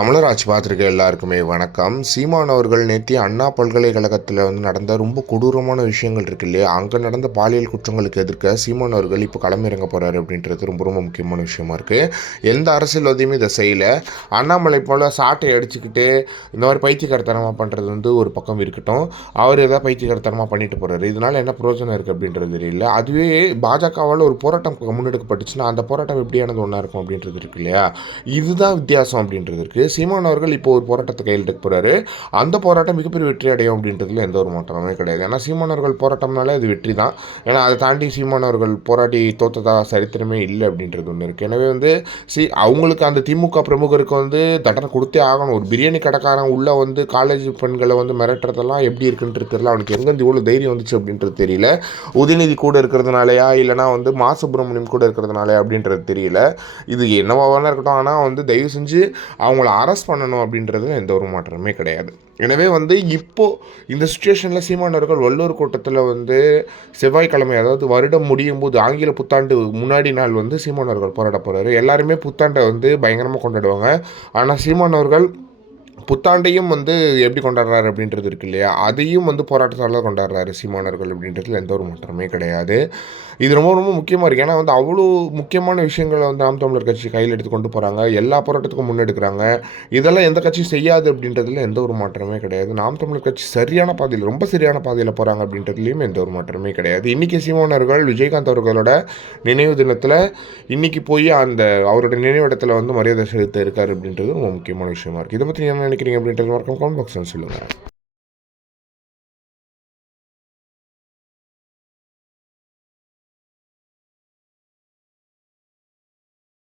தமிழராட்சி பார்த்துருக்க எல்லாருக்குமே வணக்கம். சீமான் அவர்கள் நேற்று அண்ணா பல்கலைக்கழகத்தில் வந்து நடந்த ரொம்ப கொடூரமான விஷயங்கள் இருக்கு இல்லையா? அங்கே நடந்த பாலியல் குற்றங்களுக்கு எதிர்க்க சீமான் அவர்கள் இப்போ களமிறங்க போகிறாரு அப்படின்றது ரொம்ப ரொம்ப முக்கியமான விஷயமா இருக்குது எந்த அரசியல்வாதியுமே இதை செய்யலை. அண்ணாமலை போல் சாட்டை அடிச்சுக்கிட்டு இந்த மாதிரி பைத்தியக்காரத்தனமாக பண்ணுறது வந்து ஒரு பக்கம் இருக்கட்டும். அவர் எதாவது பைத்தியக்காரத்தனமாக பண்ணிட்டு போகிறாரு இதனால் என்ன பிரயோஜனம் இருக்குது அப்படின்றது தெரியல. அதுவே பாஜகவால் ஒரு போராட்டம் முன்னெடுக்கப்பட்டுச்சுன்னா அந்த போராட்டம் எப்படியானது ஒன்றா இருக்கும் அப்படின்றது இருக்கு இல்லையா? இதுதான் வித்தியாசம் அப்படின்றது இருக்குது சீமான் அவர்கள் இப்போ ஒரு போராட்டத்தை கையில் எடுக்க போகிறாரு அந்த போராட்டம் மிகப்பெரிய வெற்றி அடையும் அப்படின்றதுல எந்த ஒரு மாற்றமே கிடையாது. ஏன்னா சீமான் அவர்கள் போராட்டம்னாலே அது வெற்றி தான். ஏன்னா அதை தாண்டி சீமான் அவர்கள் போராடி தோத்ததா சரித்திரமே இல்லை அப்படின்றது ஒன்று இருக்குது எனவே வந்து சி அவங்களுக்கு அந்த திமுக பிரமுகருக்கு வந்து தண்டனை கொடுத்தே ஆகணும். ஒரு பிரியாணி கடைக்காரன் உள்ளே வந்து காலேஜ் பெண்களை வந்து மிரட்டுறதெல்லாம் எப்படி இருக்குன்றது தெரியல. அவனுக்கு எங்கேருந்து இவ்வளோ தைரியம் வந்துச்சு அப்படின்றது தெரியல. உதயநிதி கூட இருக்கிறதுனாலயா இல்லைனா வந்து மா. சுப்பிரமணியம் கூட இருக்கிறதுனாலயா அப்படின்றது தெரியல. இது என்னவாக இருக்கட்டும். ஆனால் வந்து தயவு செஞ்சு அவங்கள அரெஸ்ட் பண்ணணும் அப்படின்றதுல எந்த ஒரு மாற்றமே கிடையாது. எனவே வந்து இப்போது இந்த சுச்சுவேஷனில் சீமானவர்கள் வள்ளூர் கூட்டத்தில் வந்து செவ்வாய்க்கிழமை அதாவது வருடம் முடியும் போது ஆங்கில புத்தாண்டு முன்னாடி நாள் வந்து சீமானவர்கள் போராட போகிறாரு எல்லாருமே புத்தாண்டை வந்து பயங்கரமாக கொண்டாடுவாங்க. ஆனால் சீமானவர்கள் புத்தாண்டையும் வந்து எப்படி கொண்டாடுறாரு அப்படின்றது இருக்கு இல்லையா? அதையும் வந்து போராட்டத்தால் கொண்டாடுறாரு சீமானர்கள் அப்படின்றதுல எந்த ஒரு மாற்றமே கிடையாது. இது ரொம்ப ரொம்ப முக்கியமாக இருக்குது ஏன்னா வந்து அவ்வளோ முக்கியமான விஷயங்களை வந்து நாம் தமிழர் கட்சி கையில் எடுத்து கொண்டு போகிறாங்க எல்லா போராட்டத்துக்கும் முன்னெடுக்கிறாங்க. இதெல்லாம் எந்த கட்சியும் செய்யாது அப்படின்றதுல எந்த ஒரு மாற்றமே கிடையாது. நாம் தமிழர் கட்சி சரியான பாதையில் ரொம்ப சரியான பாதையில் போகிறாங்க அப்படின்றதுலையும் எந்த ஒரு மாற்றமே கிடையாது. இன்றைக்கி சீமானர்கள் விஜயகாந்த் அவர்களோட நினைவு தினத்தில் இன்றைக்கி போய் அந்த அவரோட நினைவிடத்தில் வந்து மரியாதை செலுத்த இருக்கார் அப்படின்றது ரொம்ப முக்கியமான விஷயமா இருக்குது இதை பற்றி என்ன kidding, I'm little more come come box on Silunga.